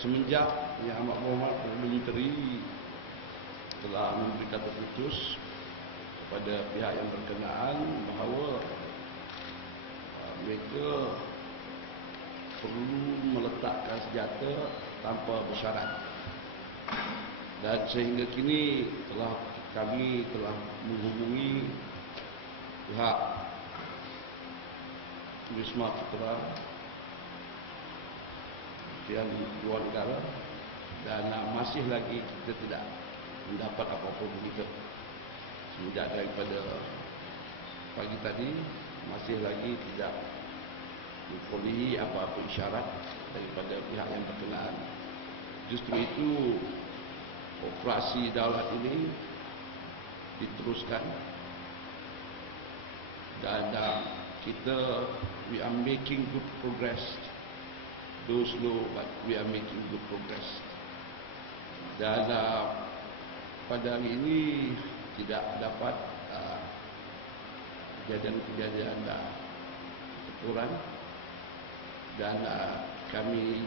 semenjak Yang Amat Berhormat Perdana Menteri telah memberi kata putus kepada pihak yang berkenaan bahawa mereka perlu meletakkan senjata tanpa bersyarat, dan sehingga kini kami telah menghubungi pihak Wisma Putra yang luar negara, dan masih lagi kita tidak mendapat apa-apa begitu. Sejak daripada pagi tadi masih lagi tidak mempunyai apa-apa isyarat daripada pihak yang berkenaan. Justru itu operasi daulat ini diteruskan, dan we are making good progress. Though slow, but we are making good progress. Dan pada hari ini tidak dapat kejadian-kejadian kurang, dan kami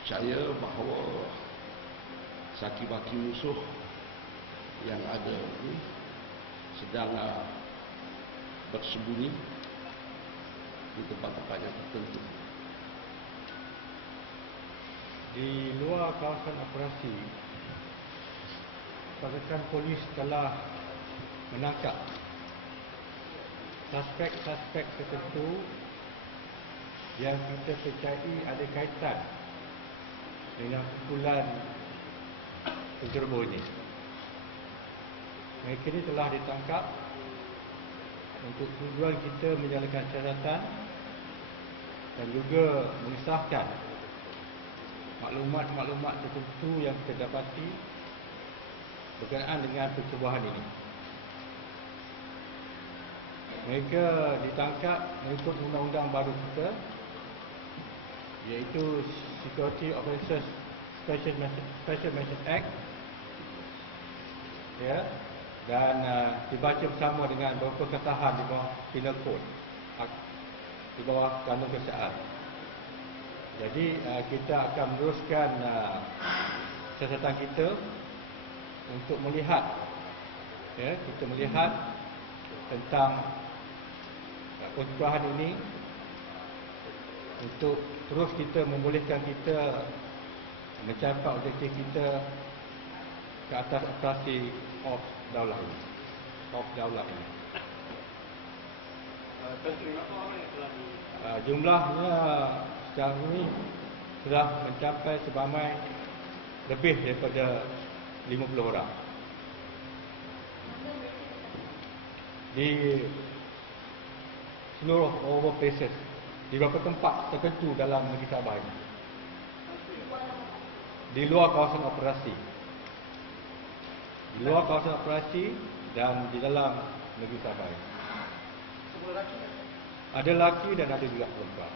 percaya bahawa saki-baki musuh yang ada ini sedang bersembunyi di tempat-tempat yang tertentu. Di luar kawasan operasi, pasukan polis telah menangkap suspek-suspek tertentu yang kita percayai ada kaitan dengan kumpulan penceroboh ini. Mereka ini telah ditangkap untuk tujuan kita menjalankan siasatan dan juga mengesahkan maklumat-maklumat tertentu yang kita dapati berkenaan dengan percubaan ini. Mereka ditangkap mengikut undang-undang baru kita, iaitu Security Offences Special Measures Act, ya, dan dibaca bersama dengan beberapa ketahan di bawah Penal Code, di bawah kanun keseksaan. Jadi kita akan meneruskan siasatan kita untuk melihat, ya, kita melihat tentang percubaan ini untuk terus kita membolehkan kita mencapai objektif kita ke atas operasi off daulah ini. Jumlahnya sekarang ini sudah mencapai seramai lebih daripada 50 orang di seluruh beberapa places, di beberapa tempat tertentu dalam negeri Sabah ini, di luar kawasan operasi, dan di dalam negeri Sabah ini. Ada lelaki dan ada juga perempuan.